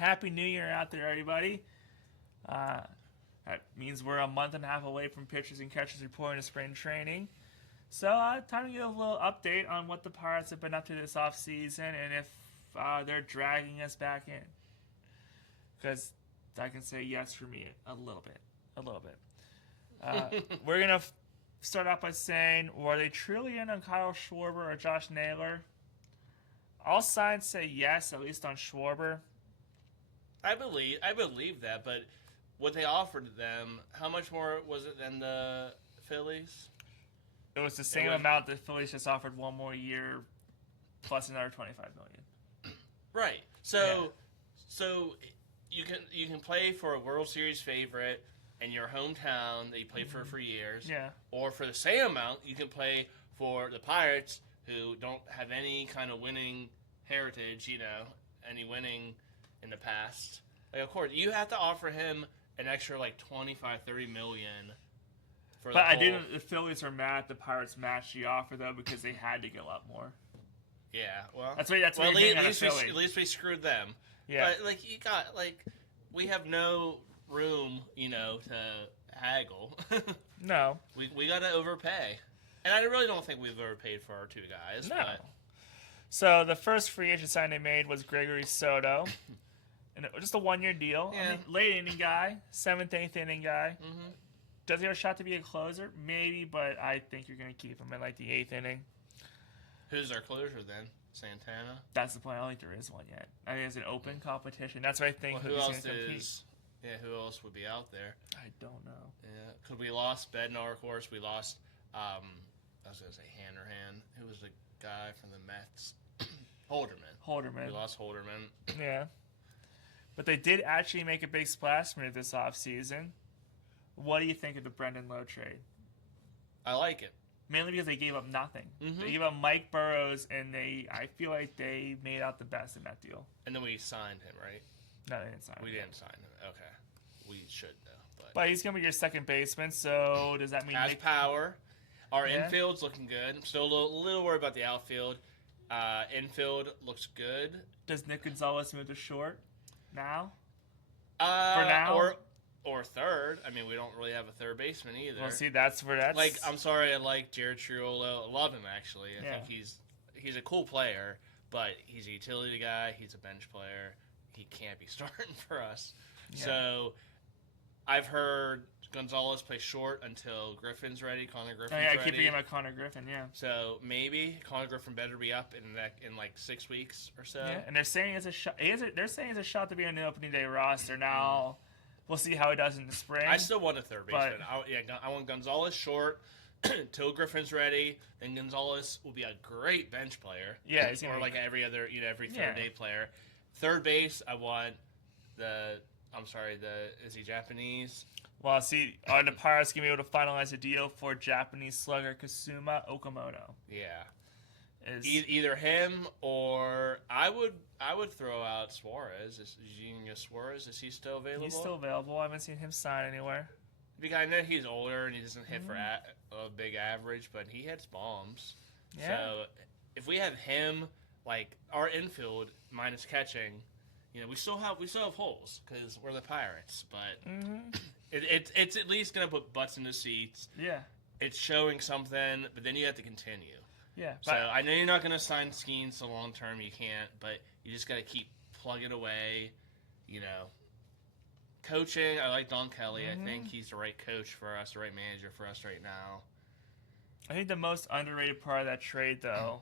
Happy New Year out there, everybody. That means we're a month and a half away from pitchers and catchers reporting to spring training. So, time to give a little update on what the Pirates have been up to this offseason and if they're dragging us back in. Because I can say yes for me a little bit. We're going to start off by saying, were they truly in on Kyle Schwarber or Josh Naylor? All signs say yes, at least on Schwarber. I believe that, but what they offered them, how much more was it than the Phillies? It was the same amount the Phillies just offered one more year plus another $25 million. Right. So you can play for a World Series favorite in your hometown that you played for years. Yeah. Or for the same amount, you can play for the Pirates who don't have any kind of winning heritage, any winning in the past. Like, of course, you have to offer him an extra like $25-30 million. But I do know the Phillies are mad at the Pirates matched the offer though because they had to get a lot more. Yeah, well, that's what at least we screwed them. Yeah, but we have no room, to haggle. No, we got to overpay, and I really don't think we've overpaid for our two guys. No. But... So the first free agent sign they made was Gregory Soto, and it was just a 1-year deal. Yeah. I mean, late inning guy, 7th, 8th inning guy. Mm-hmm. Does he have a shot to be a closer? Maybe, but I think you're going to keep him in like the 8th inning. Who's our closer then? Santana? That's the point. I don't think there is one yet. I think it's an open competition. That's what I think. Well, who else is? Yeah, who else would be out there? I don't know. Yeah, because we lost Bednar, of course. We lost, I was going to say Hanrahan. Who was the guy from the Mets? Holderman. We lost Holderman. Yeah. But they did actually make a big splash move this offseason. What do you think of the Brendan Lowe trade? I like it. Mainly because they gave up nothing. Mm-hmm. They gave up Mike Burrows, and I feel like they made out the best in that deal. And then we signed him, right? No, they didn't sign him. We didn't sign him. Okay. We should, though. But he's going to be your second baseman, so does that mean... Has power. Our infield's looking good. I'm still a little worried about the outfield. Infield looks good. Does Nick Gonzalez move to short now? For now? Or third. I mean, we don't really have a third baseman either. Well, see, that's where that's... Like, I'm sorry, I like Jared Triolo. I love him, actually. I think he's a cool player, but he's a utility guy. He's a bench player. He can't be starting for us. Yeah. So, I've heard Gonzalez play short until Griffin's ready. Connor Griffin's ready. I keep forgetting about Connor Griffin, yeah. So, maybe Connor Griffin better be up in like 6 weeks or so. Yeah, and they're saying it's a shot. They're saying it's a shot to be on the opening day roster now. We'll see how he does in the spring. I still want a third baseman. I want Gonzalez short till Griffin's ready. Then Gonzalez will be a great bench player. Yeah, he's or like every third day player. Third base, I want is he Japanese? Well, see, are the Pirates going to be able to finalize a deal for Japanese slugger Kasuma Okamoto? Yeah. Either him or I would throw out Suarez. Is Eugenio Suarez? Is he still available? He's still available. I haven't seen him sign anywhere. Because I know he's older and he doesn't hit for a big average, but he hits bombs. Yeah. So if we have him, like our infield minus catching, we still have holes because we're the Pirates. But it's at least gonna put butts in the seats. Yeah. It's showing something, but then you have to continue. Yeah. So I know you're not going to sign Skeens so long term. You can't, but you just got to keep plugging away. Coaching. I like Don Kelly. I think he's the right coach for us, the right manager for us right now. I think the most underrated part of that trade, though,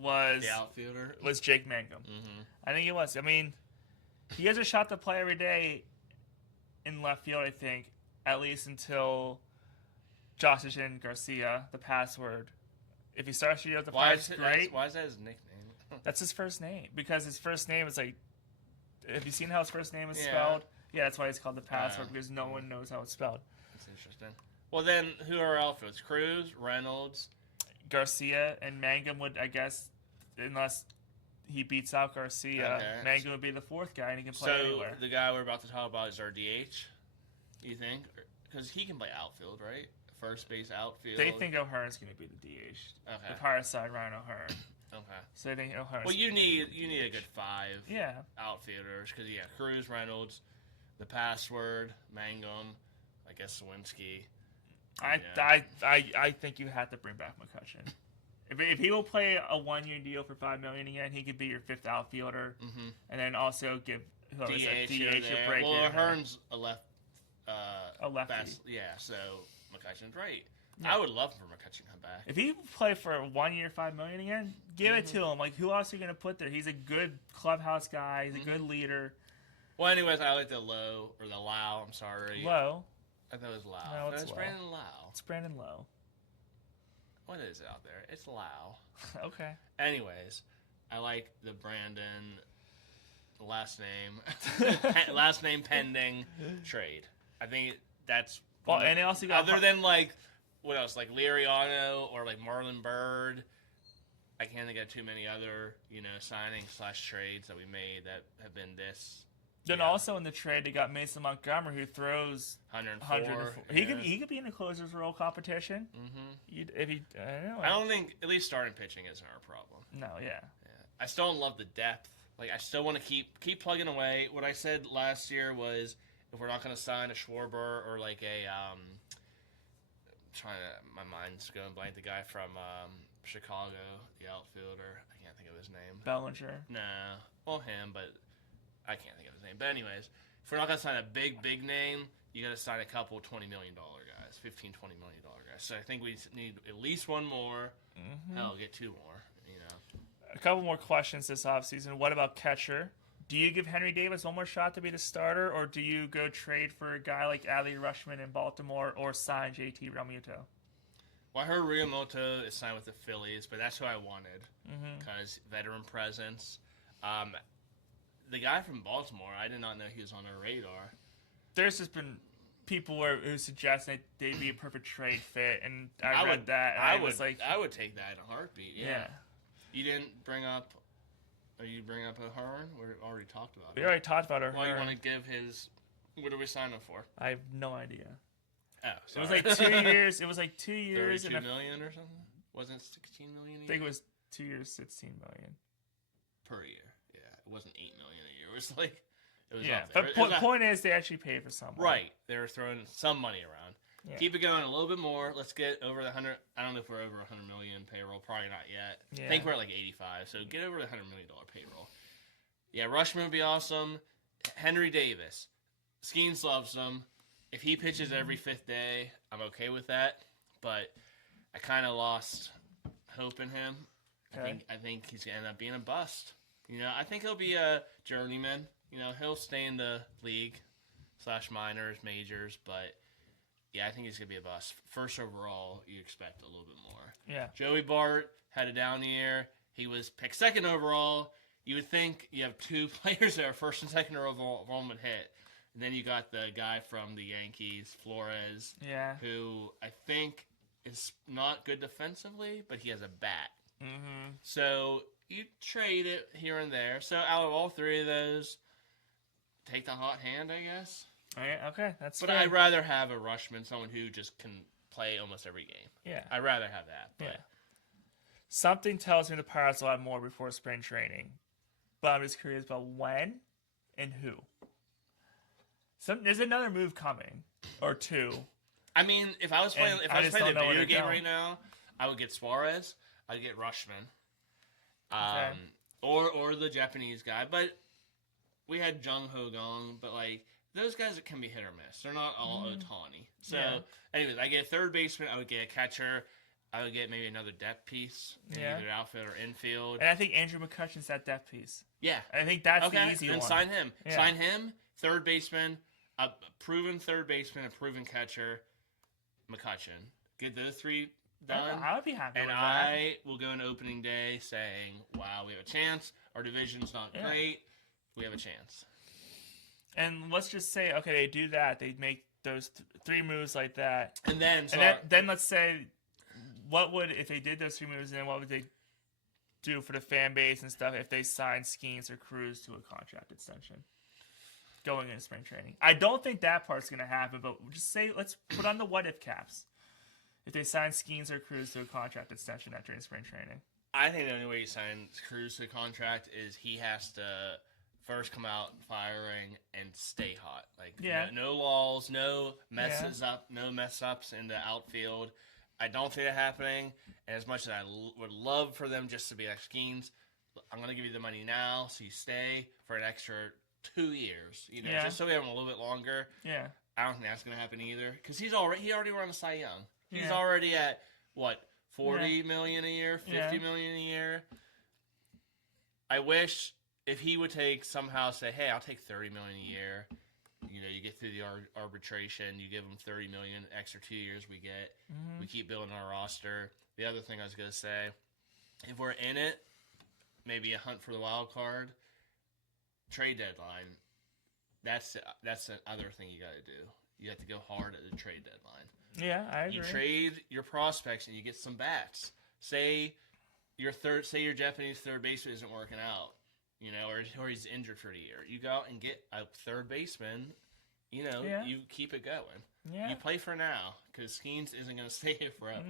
was the outfielder. Was Jake Mangum. Mm-hmm. I think he was. I mean, he has a shot to play every day in left field. I think at least until Joshin Garcia, the password. If he starts the year with the Pirates, great. Why is that his nickname? That's his first name. Because his first name is like... Have you seen how his first name is spelled? Yeah, that's why it's called the password, because no one knows how it's spelled. That's interesting. Well, then, who are our outfields? Cruz, Reynolds? Garcia, and Mangum would, I guess, unless he beats out Garcia, Mangum would be the fourth guy, and he can play anywhere. So, the guy we're about to talk about is our DH, you think? Because he can play outfield, right? First base outfield. They think O'Hearn's going to be the DH. Okay. The Pirates side, Ryan O'Hearn. Okay. So I think O'Hara. Well, you need a good 5 Yeah. outfielders because Cruz, Reynolds, the password, Mangum, I guess Sawinski. I think you have to bring back McCutcheon. If he will play a 1-year deal for $5 million again, he could be your 5th outfielder, and then also give whoever's a DH a break. Well, Hearn's a lefty. so McCutcheon's right. Yeah. I would love for McCutcheon to come back. If he play for 1 year, $5 million again, give it to him. Like, who else are you gonna put there? He's a good clubhouse guy. He's a good leader. Well, anyways, I like the Lau. I'm sorry. Low. I thought it was Lau. No, it's Lowe. Brandon Lau. It's Brandon Lowe. What is it out there? It's Lau. Okay. Anyways, I like the Brandon last name pending trade. I think that's and they also got other than like what else, like Liriano or like Marlon Byrd. I can't think of too many other signings/trades that we made that have been this. Then also in the trade, they got Mason Montgomery, who throws 104. He could be in a closer's role competition. I don't think at least starting pitching isn't our problem. No, yeah. I still don't love the depth. Like I still want to keep plugging away. What I said last year was if we're not going to sign a Schwarber or like a my mind's going blank. The guy from Chicago, the outfielder. I can't think of his name. Bellinger. No, well him, but I can't think of his name. But anyways, if we're not going to sign a big name, you got to sign a couple $20 million guys, $15, $20 million guys. So I think we need at least one more. Hell, get 2 more. A couple more questions this offseason. What about catcher? Do you give Henry Davis one more shot to be the starter, or do you go trade for a guy like Adley Rutschman in Baltimore or sign JT Realmuto? Well, I heard Realmuto is signed with the Phillies, but that's who I wanted because veteran presence. The guy from Baltimore, I did not know he was on our radar. There's just been people who suggest that they'd be a perfect trade fit, and I read that, and I was like, I would take that in a heartbeat. Yeah. You didn't bring up. Or you bring up a Hearn? We already talked about it. We already talked about Hearn. Well, you want to give his. What do we sign up for? I have no idea. Oh, sorry. It was like 2 years. It was like 2 years. $32 million or something? Wasn't it $16 million a year? I think it was 2 years, $16 million. Per year. Yeah. It wasn't $8 million a year. It was like. It was yeah, up there. but point is, they actually paid for some. Right. They were throwing some money around. Yeah. Keep it going a little bit more. Let's get over the 100. I don't know if we're over 100 million payroll. Probably not yet. Yeah. I think we're at like 85. So get over the $100 million payroll. Yeah, Rushman would be awesome. Henry Davis. Skeens loves him. If he pitches every 5th day, I'm okay with that. But I kind of lost hope in him. Okay. I think he's going to end up being a bust. I think he'll be a journeyman. He'll stay in the league / minors, majors, but yeah, I think he's going to be a bust. First overall, you expect a little bit more. Yeah. Joey Bart had a down year. He was picked 2nd overall. You would think you have 2 players that are 1st and 2nd overall would hit. And then you got the guy from the Yankees, Flores, who I think is not good defensively, but he has a bat. Mm-hmm. So you trade it here and there. So out of all 3 of those, take the hot hand, I guess. Okay, that's But fair. I'd rather have a Rushman, someone who just can play almost every game. Yeah. I'd rather have that. But. Yeah. Something tells me the Pirates will have more before spring training. But I'm just curious about when and who. There's another move coming. Or 2. I mean, if I was playing the video game right now, I would get Suarez. I'd get Rushman. Okay. Or the Japanese guy. But we had Jung Ho Gong, but like those guys can be hit or miss. They're not all Ohtani. So, anyways, I get a 3rd baseman. I would get a catcher. I would get maybe another depth piece, either outfield or infield. And I think Andrew McCutcheon's that depth piece. Yeah, I think that's the easy one. Then sign him. Yeah. Sign him. 3rd baseman, a proven 3rd baseman, a proven catcher, McCutcheon. Get those 3 done. I would be happy with that. And I will go into opening day saying, "Wow, we have a chance. Our division's not great. We have a chance." And let's just say, okay, they do that. They make those 3 moves like that. And then let's say, if they did those 3 moves, then what would they do for the fan base and stuff if they signed Skeens or Cruz to a contract extension going into spring training? I don't think that part's going to happen, but just say, let's put on the what-if caps. If they sign Skeens or Cruz to a contract extension after spring training. I think the only way he signs Cruz to a contract is he has to first come out firing and stay hot. Like no lulls, no messes up, no mess ups in the outfield. I don't see that happening. And as much as I would love for them just to be like Skeens, I'm going to give you the money now so you stay for an extra 2 years. Just so we have him a little bit longer. Yeah. I don't think that's going to happen either because he already won a Cy Young. He's already at what? 40 million a year, 50 million a year. I wish if he would somehow say, hey, I'll take 30 million a year. You get through the arbitration, you give him 30 million, extra 2 years we get. We keep building our roster. The other thing I was going to say, if we're in it, maybe a hunt for the wild card, trade deadline, that's the other thing you got to do. You have to go hard at the trade deadline. Yeah, I agree. You trade your prospects and you get some bats. Say your Japanese third baseman isn't working out, or he's injured for the year. You go out and get a third baseman. You keep it going. Yeah. You play for now because Skeens isn't going to stay here forever.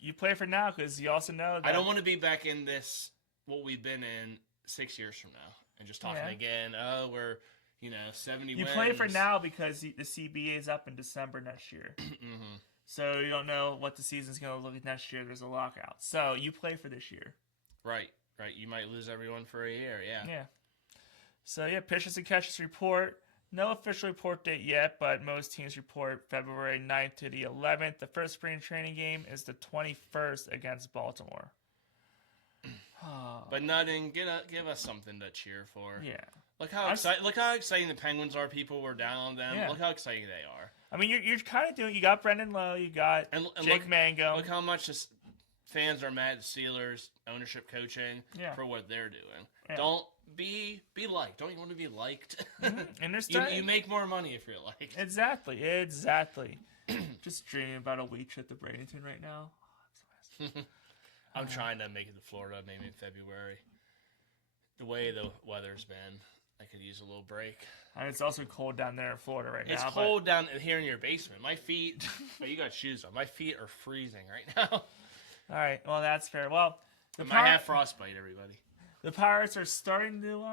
You play for now because you also know that I don't want to be back in this what we've been in 6 years from now and just talking again. Oh, we're 70 You wins. play for now because the CBA is up in December next year. So you don't know what the season's going to look like next year. There's a lockout. So you play for this year. Right. You might lose everyone for a year, yeah. So, pitchers and catchers report. No official report date yet, but most teams report February 9th to the 11th. The first spring training game is the 21st against Baltimore. But nothing. Give us something to cheer for. Yeah. Look how exciting the Penguins are. People were down on them. Yeah. Look how exciting they are. I mean, you're kind of doing. You got Brendan Lowe. You got Jake Mango. Look how much fans are mad at Steelers ownership coaching for what they're doing. Yeah. Don't be liked. Don't you want to be liked? And you make more money if you're liked. Exactly. Just dreaming about a wheat trip to Bradenton right now. I'm trying to make it to Florida maybe in February. The way the weather's been, I could use a little break. And it's also cold down there in Florida right now. It's cold down here in your basement. My feet, you got shoes on. My feet are freezing right now. All right, well, that's fair. Well, I might have frostbite, everybody. The Pirates are starting to,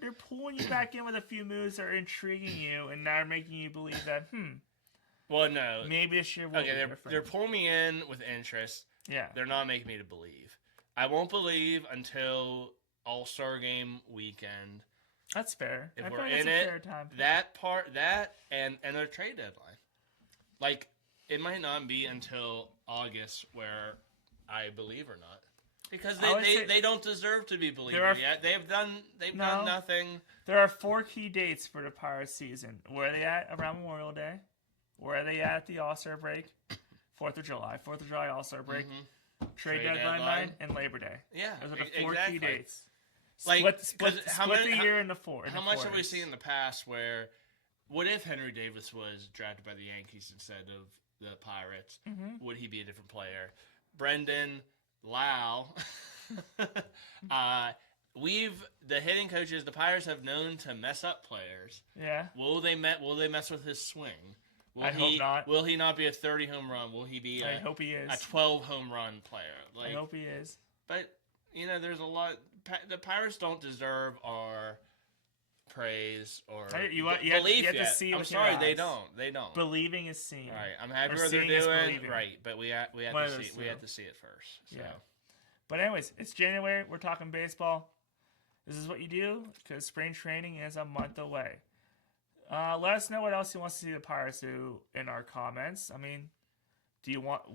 they're pulling you back in with a few moves that are intriguing you, and now making you believe that, Well, no. Maybe this year will be different. They're pulling me in with interest. Yeah. They're not making me to believe. I won't believe until All-Star Game weekend. That's fair. If we're in it, that and their trade deadline. Like, it might not be until August where I believe or not. Because they don't deserve to be believed yet. They've done nothing. There are 4 key dates for the Pirates season. Where are they at around Memorial Day? Where are they at the All-Star break? 4th of July. 4th of July All-Star break. Trade deadline night and Labor Day. Yeah, those are the 4 key dates. Like, split the year into 4. How much have we seen in the past where, what if Henry Davis was drafted by the Yankees instead of the Pirates? Would he be a different player? Brendan Lau. The hitting coaches, the Pirates have known to mess up players. Yeah. Will they mess with his swing? I hope not. Will he not be a 30 home run? Will he be I hope he is. A 12 home run player? I hope he is. But, there's a lot. The Pirates don't deserve our praise or belief yet. To see it I'm with sorry, your they eyes. They don't. Believing is seeing. All right, I'm happy what they're doing. Right, but we have to see it first. So. Yeah. But anyways, it's January. We're talking baseball. This is what you do because spring training is a month away. Let us know what else you want to see the Pirates do in our comments. I mean,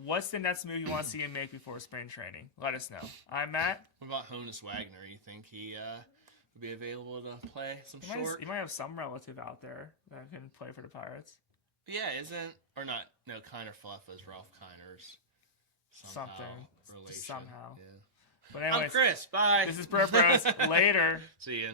what's the next move you want to see him make before spring training? Let us know. I'm Matt. What about Honus Wagner? You think he would be available to play some short? You might have some relative out there that can play for the Pirates. Yeah, Kiner Fluff is Ralph Kiner's relation. Somehow. Yeah. But anyways, I'm Chris. Bye. This is Burt Bros. Later. See you.